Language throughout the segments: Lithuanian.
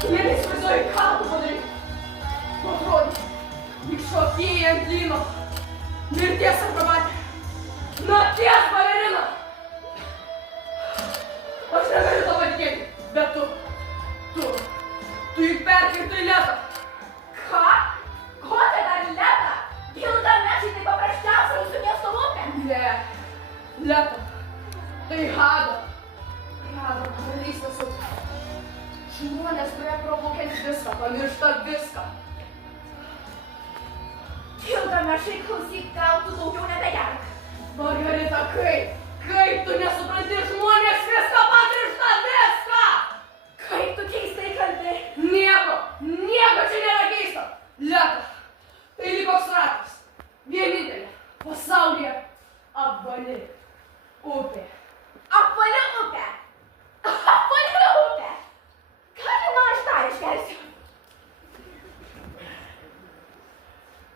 Net įsivaizduoju, ką tu padarai. Tu atrodai, lyg šokėjai ant lyno. Mirties akrobatė. Nakties balerina. Aš negaliu tavo tikėti, bet tu juk perkirtai Letą. Ką? Kokią dar Letą? Gilgamešai tai paprasčiausia mūsų miesto upė. Ne, Leta. Tai Hada. Hada karalystės upė. Žmonės, kurie praplaukiant viską, pamiršta viską. Gilgamešai, klausyk, gal tu daugiau nebegerk. Margarita, kaip tu nesupranti, žmonės viską pamiršta viską! Kaip tu keistai kalbi? Nieko čia nėra keista. Leta, tai lyg koks ratas. Vienintelė pasaulyje apvali upė. Apvali upė! Apvali upė! Galima aš tą išgersiu?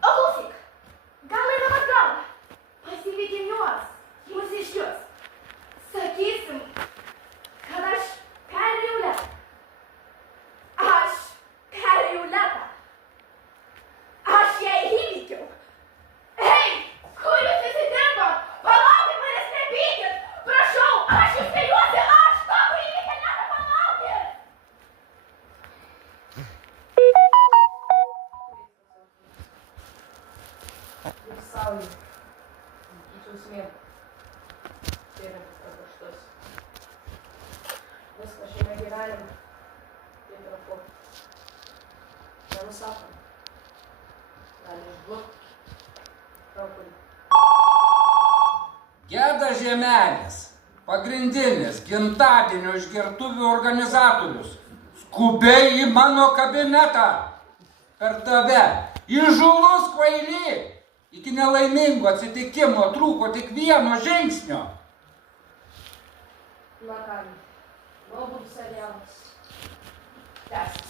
O klausyk, gal einam atgal? Pasivykim juos, mūsiškius. Sakysim, kad aš perėjau Letą. Aš perėjau Letą. Aš ją įvykiau. Hei, kur jūs visi dirbot? Palaukit, manęs nepykit. Prašau, aš jūs spėliuosi, aš to, kur įvykė Letą, palaukit. Ir saulė. Įkyčiaus mėg. Tėrintis pakraštus. Viskas šiame gyvenime. Tai trapu. Nenusakom. Gali išblukti. Traukui. Geda Žemelis, pagrindinis gimtadienio išgertuvių organizatorius, skubiai į mano kabinetą. Per tave, įžūlus kvaily. Iki nelaimingo atsitikimo trūko tik vieno žingsnio. Na ką, nuobodus serialas. Tęs.